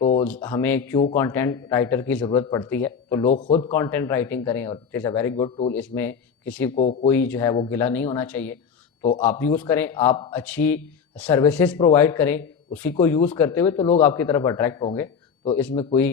تو ہمیں کیوں کانٹینٹ رائٹر کی ضرورت پڑتی ہے، تو لوگ خود کانٹینٹ رائٹنگ کریں، اور it is a very good tool. اس میں کسی کو کوئی جو ہے وہ گلا نہیں ہونا چاہیے. تو آپ یوز کریں، آپ اچھی سروسز پرووائڈ کریں، اسی کو یوز کرتے ہوئے تو لوگ آپ کی طرف اٹریکٹ ہوں گے. تو اس میں کوئی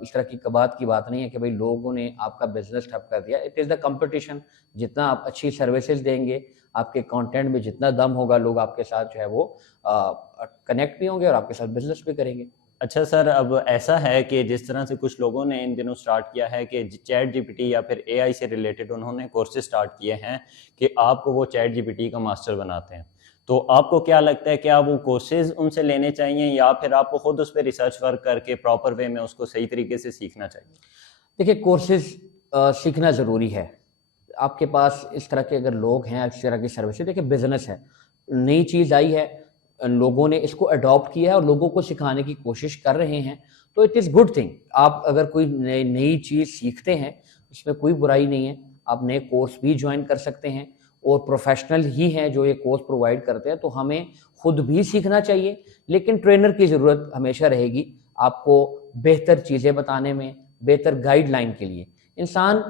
اس طرح کی کبات کی بات نہیں ہے کہ بھائی لوگوں نے آپ کا بزنس ٹھپ کر دیا. It is the competition. جتنا آپ اچھی سروسز دیں گے، آپ کے کانٹینٹ میں جتنا دم ہوگا، لوگ آپ کے ساتھ جو ہے وہ کنیکٹ بھی ہوں گے اور آپ کے ساتھ بزنس بھی کریں گے. اچھا سر، اب ایسا ہے کہ جس طرح سے کچھ لوگوں نے ان دنوں سٹارٹ کیا ہے کہ چیٹ جی پی ٹی یا پھر اے آئی سے ریلیٹڈ انہوں نے کورسز سٹارٹ کیے ہیں کہ آپ کو وہ چیٹ جی پی ٹی کا ماسٹر بناتے ہیں. تو آپ کو کیا لگتا ہے، کیا وہ کورسز ان سے لینے چاہیے یا پھر آپ کو خود اس پہ ریسرچ ورک کر کے پراپر وے میں اس کو صحیح طریقے سے سیکھنا چاہیے؟ دیکھیے، کورسز سیکھنا ضروری ہے. آپ کے پاس اس طرح کے اگر لوگ ہیں، اس طرح کی سروسز، دیکھیے بزنس ہے، نئی چیز آئی ہے، لوگوں نے اس کو اڈاپٹ کیا ہے اور لوگوں کو سکھانے کی کوشش کر رہے ہیں، تو اٹ از گڈ تھنگ. آپ اگر کوئی نئی چیز سیکھتے ہیں، اس میں کوئی برائی نہیں ہے. آپ نئے کورس بھی جوائن کر سکتے ہیں، اور پروفیشنل ہی ہیں جو یہ کورس پرووائڈ کرتے ہیں، تو ہمیں خود بھی سیکھنا چاہیے. لیکن ٹرینر کی ضرورت ہمیشہ رہے گی آپ کو بہتر چیزیں بتانے میں، بہتر گائیڈ لائن کے لیے. انسان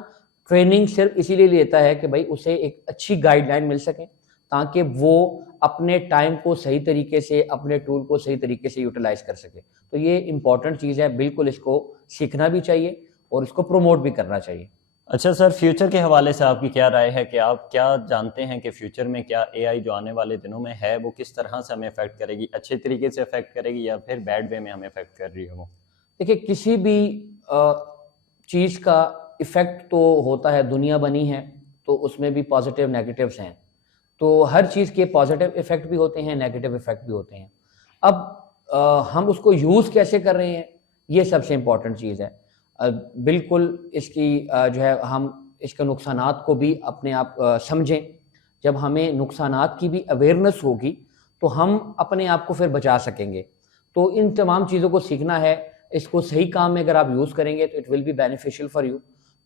ٹریننگ صرف اسی لیے لیتا ہے کہ بھائی اسے ایک اچھی گائیڈ لائن مل سکے، تاکہ وہ اپنے ٹائم کو صحیح طریقے سے، اپنے ٹول کو صحیح طریقے سے یوٹیلائز کر سکے. تو یہ امپورٹنٹ چیز ہے، بالکل اس کو سیکھنا بھی چاہیے اور اس کو پروموٹ بھی کرنا چاہیے. اچھا سر، فیوچر کے حوالے سے آپ کی کیا رائے ہے کہ آپ کیا جانتے ہیں کہ فیوچر میں کیا اے آئی جو آنے والے دنوں میں ہے وہ کس طرح سے ہمیں افیکٹ کرے گی؟ اچھے طریقے سے افیکٹ کرے گی یا پھر بیڈ وے میں ہمیں افیکٹ کر رہی ہے وہ؟ دیکھیے، کسی بھی چیز کا ایفیکٹ تو ہوتا ہے، دنیا بنی ہے تو اس میں بھی پازیٹیو نیگیٹیوز ہیں. تو ہر چیز کے پازیٹیو ایفیکٹ بھی ہوتے ہیں، نیگیٹیو ایفیکٹ بھی ہوتے ہیں. اب ہم اس کو یوز کیسے کر رہے ہیں، یہ سب سے امپورٹنٹ چیز ہے. بالکل اس کی جو ہے ہم اس کے نقصانات کو بھی اپنے آپ سمجھیں. جب ہمیں نقصانات کی بھی اویئرنیس ہوگی تو ہم اپنے آپ کو پھر بچا سکیں گے. تو ان تمام چیزوں کو سیکھنا ہے. اس کو صحیح کام میں اگر آپ یوز کریں گے تو it will be beneficial for you.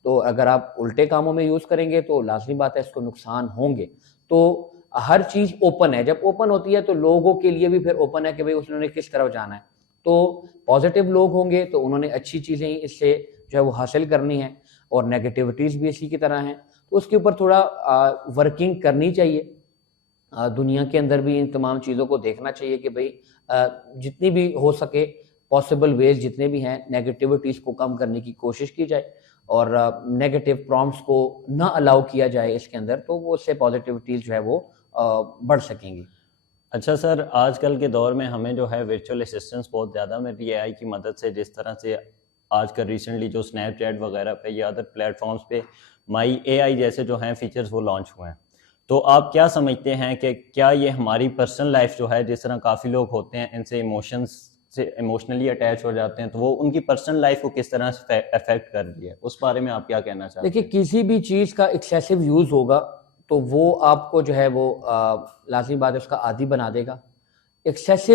تو اگر آپ الٹے کاموں میں یوز کریں گے تو لازمی بات ہے اس کو نقصان ہوں گے. تو ہر چیز اوپن ہے. جب اوپن ہوتی ہے تو لوگوں کے لیے بھی پھر اوپن ہے کہ بھئی انہوں نے کس طرف جانا ہے. تو پازیٹیو لوگ ہوں گے تو انہوں نے اچھی چیزیں اس سے جو ہے وہ حاصل کرنی ہیں، اور نیگیٹیوٹیز بھی اسی کی طرح ہیں. تو اس کے اوپر تھوڑا ورکنگ کرنی چاہیے. دنیا کے اندر بھی ان تمام چیزوں کو دیکھنا چاہیے کہ بھئی جتنی بھی ہو سکے پاسبل ویز جتنے بھی ہیں، نیگیٹیوٹیز کو کم کرنے کی کوشش کی جائے اور نیگیٹو پرومپٹس کو نہ الاؤ کیا جائے اس کے اندر، تو وہ اس سے پازیٹیوٹیز جو ہے وہ بڑھ سکیں گی. اچھا سر، آج کل کے دور میں ہمیں جو ہے ورچوئل اسسٹنس بہت زیادہ مل رہی ہے اے آئی کی مدد سے. جس طرح سے آج کل ریسنٹلی جو اسنیپ چیٹ وغیرہ پہ یا ادر پلیٹ فارمس پہ مائی اے آئی جیسے جو ہیں فیچرز وہ لانچ ہوئے ہیں. تو آپ کیا سمجھتے ہیں کہ کیا یہ ہماری پرسنل لائف جو ہے، جس طرح کافی لوگ ہوتے ہیں ان سے ایموشنز سے ایموشنلی اٹیچ ہو جاتے ہیں، تو وہ ان کی پرسنل لائف کو کس طرح سے افیکٹ کر رہی ہے، اس بارے میں آپ کیا کہنا چاہتے ہیں؟ دیکھیے، کسی بھی چیز کا ایکسیسو یوز ہوگا تو وہ آپ کو جو ہے وہ لازمی بات ہے اس کا عادی بنا دے گا. ایکسیسو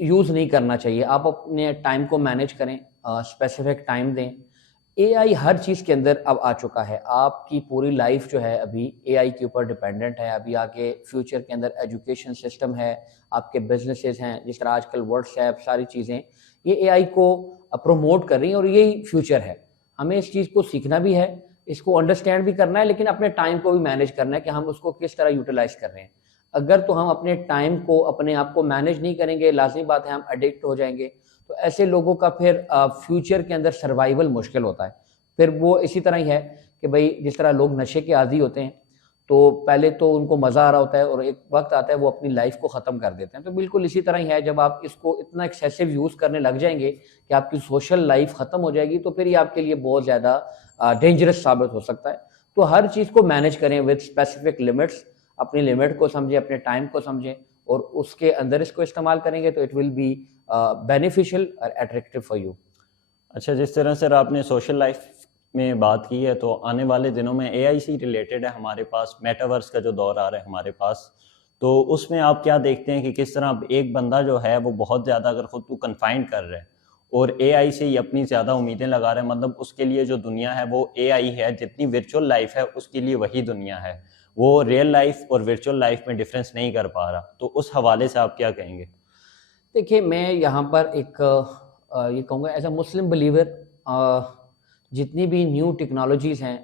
یوز نہیں کرنا چاہیے. آپ اپنے ٹائم کو مینیج کریں، اسپیسیفک ٹائم دیں. اے آئی ہر چیز کے اندر اب آ چکا ہے. آپ کی پوری لائف جو ہے ابھی اے آئی کے اوپر ڈپینڈنٹ ہے. ابھی آگے فیوچر کے اندر ایجوکیشن سسٹم ہے، آپ کے بزنسز ہیں، جس طرح آج کل واٹس ایپ، ساری چیزیں یہ اے آئی کو پروموٹ کر رہی ہیں اور یہی فیوچر ہے. ہمیں اس چیز کو سیکھنا بھی ہے، اس کو انڈرسٹینڈ بھی کرنا ہے، لیکن اپنے ٹائم کو بھی مینیج کرنا ہے کہ ہم اس کو کس طرح یوٹیلائز کر رہے ہیں. اگر تو ہم اپنے ٹائم کو، اپنے آپ کو مینیج نہیں کریں گے، لازمی بات ہے ہم ایڈکٹ ہو جائیں گے. تو ایسے لوگوں کا پھر فیوچر کے اندر سروائیول مشکل ہوتا ہے. پھر وہ اسی طرح ہی ہے کہ بھئی جس طرح لوگ نشے کے عادی ہوتے ہیں تو پہلے تو ان کو مزہ آ رہا ہوتا ہے اور ایک وقت آتا ہے وہ اپنی لائف کو ختم کر دیتے ہیں. تو بالکل اسی طرح ہی ہے، جب آپ اس کو اتنا ایکسیسو یوز کرنے لگ جائیں گے کہ آپ کی سوشل لائف ختم ہو جائے گی، تو پھر یہ آپ کے لیے بہت زیادہ ڈینجرس ثابت ہو سکتا ہے. تو ہر چیز کو مینیج کریں ود اسپیسیفک لمٹس. اپنی لمٹ کو سمجھیں، اپنے ٹائم کو سمجھیں اور اس کے اندر اس کو استعمال کریں گے تو اٹ ول بی بینیفیشیل اور اٹریکٹیو فار یو. اچھا، جس طرح سر آپ نے سوشل لائف میں بات کی ہے، تو آنے والے دنوں میں اے آئی سے ریلیٹڈ ہے ہمارے پاس میٹاورس کا جو دور آ رہا ہے ہمارے پاس. تو اس میں آپ کیا دیکھتے ہیں کہ کس طرح ایک بندہ جو ہے وہ بہت زیادہ اگر خود کو کنفائنڈ کر رہا ہے اور اے آئی سے ہی اپنی زیادہ امیدیں لگا رہے ہیں، مطلب اس کے لیے جو دنیا ہے وہ اے آئی ہے، جتنی ورچوئل لائف ہے اس کے لیے وہی دنیا ہے، وہ ریئل لائف اور ورچوئل لائف میں ڈفرینس نہیں کر پا رہا. تو اس حوالے سے آپ کیا کہیں گے؟ دیکھیے، میں یہاں پر ایک یہ کہوں گا ایز اے مسلم بلیور جتنی بھی نیو ٹیکنالوجیز ہیں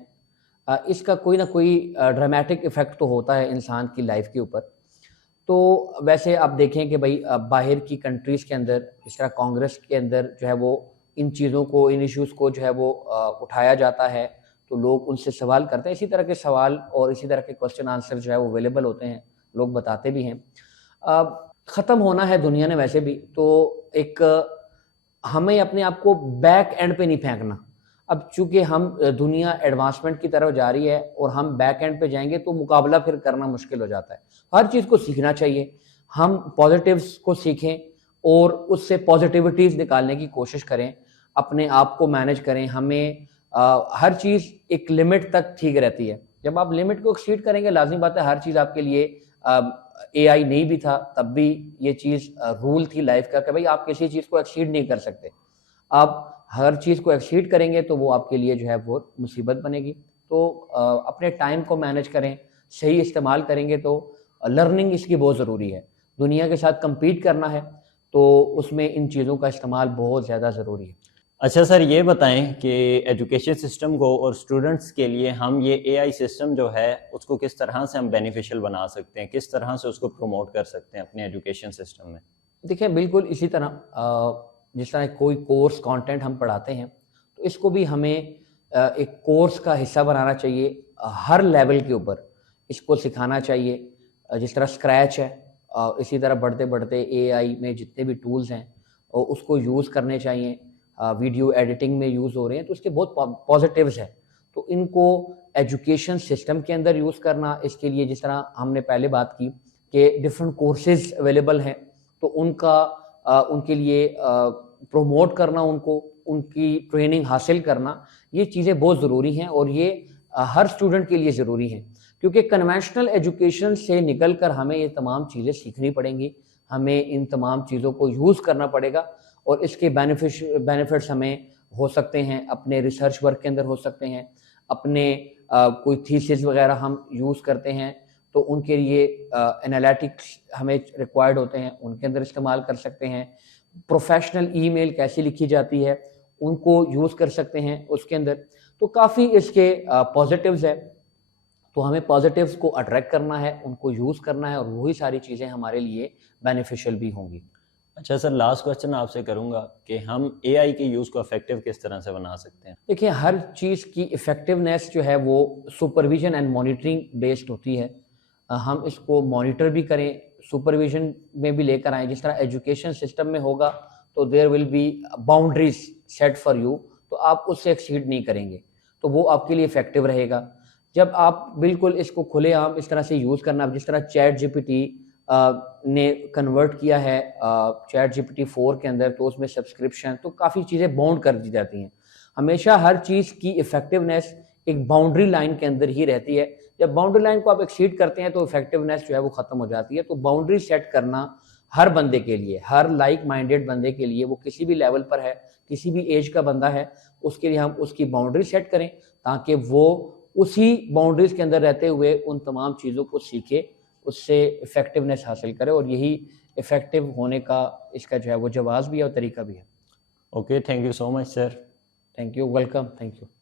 اس کا کوئی نہ کوئی ڈرامیٹک ایفیکٹ تو ہوتا ہے انسان کی لائف کے اوپر. تو ویسے آپ دیکھیں کہ بھائی باہر کی کنٹریز کے اندر اس طرح کانگریس کے اندر جو ہے وہ ان چیزوں کو ان ایشوز کو جو ہے وہ اٹھایا جاتا ہے تو لوگ ان سے سوال کرتے ہیں. اسی طرح کے سوال اور اسی طرح کے کوسچن آنسر جو ہے وہ اویلیبل ہوتے ہیں, لوگ بتاتے بھی ہیں. ختم ہونا ہے دنیا نے ویسے بھی, تو ایک ہمیں اپنے آپ کو بیک اینڈ پہ نہیں پھینکنا. اب چونکہ ہم دنیا ایڈوانسمنٹ کی طرف جا رہی ہے اور ہم بیک اینڈ پہ جائیں گے تو مقابلہ پھر کرنا مشکل ہو جاتا ہے. ہر چیز کو سیکھنا چاہیے, ہم پازیٹیوز کو سیکھیں اور اس سے پازیٹیوٹیز نکالنے کی کوشش کریں, اپنے آپ کو مینیج کریں. ہمیں ہر چیز ایک لمٹ تک ٹھیک رہتی ہے. جب آپ لمٹ کو ایکسیڈ کریں گے لازمی بات ہے ہر چیز آپ کے لیے اے آئی نہیں بھی تھا تب بھی یہ چیز رول تھی لائف کا کہ بھائی آپ کسی چیز کو ایکسیڈ نہیں کر سکتے. آپ ہر چیز کو ایکسیڈ کریں گے تو وہ آپ کے لیے جو ہے بہت مصیبت بنے گی. تو اپنے ٹائم کو مینیج کریں, صحیح استعمال کریں گے تو لرننگ اس کی بہت ضروری ہے. دنیا کے ساتھ کمپیٹ کرنا ہے تو اس میں ان چیزوں کا استعمال بہت زیادہ ضروری ہے. اچھا سر, یہ بتائیں کہ ایجوکیشن سسٹم کو اور اسٹوڈنٹس کے لیے ہم یہ اے آئی سسٹم جو ہے اس کو کس طرح سے ہم بینیفیشل بنا سکتے ہیں, کس طرح سے اس کو پروموٹ کر سکتے ہیں اپنے ایجوکیشن سسٹم میں؟ دیکھیں بالکل اسی طرح جس طرح کوئی کورس کانٹینٹ ہم پڑھاتے ہیں تو اس کو بھی ہمیں ایک کورس کا حصہ بنانا چاہیے. ہر لیول کے اوپر اس کو سکھانا چاہیے. جس طرح اسکریچ ہے, اسی طرح بڑھتے بڑھتے اے آئی میں جتنے بھی ٹولز ہیں اس کو یوز کرنے چاہیے. ویڈیو ایڈیٹنگ میں یوز ہو رہے ہیں تو اس کے بہت پازیٹیوز ہیں, تو ان کو ایجوکیشن سسٹم کے اندر یوز کرنا. اس کے لیے جس طرح ہم نے پہلے بات کی کہ ڈفرینٹ کورسز اویلیبل ہیں تو ان کے لیے پروموٹ کرنا, ان کی ٹریننگ حاصل کرنا, یہ چیزیں بہت ضروری ہیں اور یہ ہر اسٹوڈنٹ کے لیے ضروری ہیں. کیونکہ کنونشنل ایجوکیشن سے نکل کر ہمیں یہ تمام چیزیں سیکھنی پڑیں گی, ہمیں ان تمام چیزوں کو یوز کرنا پڑے گا اور اس کے بینیفٹس ہمیں ہو سکتے ہیں اپنے ریسرچ ورک کے اندر, ہو سکتے ہیں اپنے کوئی تھیسس وغیرہ ہم یوز کرتے ہیں تو ان کے لیے انالیٹکس ہمیں ریکوائرڈ ہوتے ہیں, ان کے اندر استعمال کر سکتے ہیں. پروفیشنل ای میل کیسی لکھی جاتی ہے ان کو یوز کر سکتے ہیں اس کے اندر. تو کافی اس کے پازیٹیوز ہے, تو ہمیں پازیٹیوز کو اٹریکٹ کرنا ہے, ان کو یوز کرنا ہے اور وہی ساری چیزیں ہمارے لیے بینیفیشل بھی ہوں گی. اچھا سر, لاسٹ کوسچن آپ سے کروں گا کہ ہم اے آئی کے یوز کو افیکٹو کس طرح سے بنا سکتے ہیں؟ دیکھیں ہر چیز کی افیکٹونیس جو ہے وہ سپرویژن اینڈ مانیٹرنگ بیسڈ ہوتی ہے. ہم اس کو مانیٹر بھی کریں, سپرویژن میں بھی لے کر آئیں. جس طرح ایجوکیشن سسٹم میں ہوگا تو there will be boundaries set for you, تو آپ اس سے ایکسیڈ نہیں کریں گے تو وہ آپ کے لیے افیکٹو رہے گا. جب آپ بالکل اس کو کھلے عام اس طرح سے یوز کرنا, جس طرح چیٹ جی پی ٹی نے کنورٹ کیا ہے چیٹ جی پی ٹی 4 کے اندر, تو اس میں سبسکرپشن تو کافی چیزیں باؤنڈ کر دی جاتی ہیں. ہمیشہ ہر چیز کی افیکٹونیس ایک باؤنڈری لائن کے اندر ہی رہتی ہے. جب باؤنڈری لائن کو آپ ایکسیڈ کرتے ہیں تو افیکٹونیس جو ہے وہ ختم ہو جاتی ہے. تو باؤنڈری سیٹ کرنا ہر بندے کے لیے, ہر لائک مائنڈیڈ بندے کے لیے, وہ کسی بھی لیول پر ہے, کسی بھی ایج کا بندہ ہے, اس کے لیے ہم اس کی باؤنڈری سیٹ کریں تاکہ وہ اسی باؤنڈریز کے اندر رہتے ہوئے ان تمام چیزوں کو سیکھے, اس سے افیکٹونیس حاصل کرے. اور یہی افیکٹو ہونے کا اس کا جو ہے وہ جواز بھی ہے اور طریقہ بھی ہے. Okay, thank you so much sir. Thank you, welcome, thank you.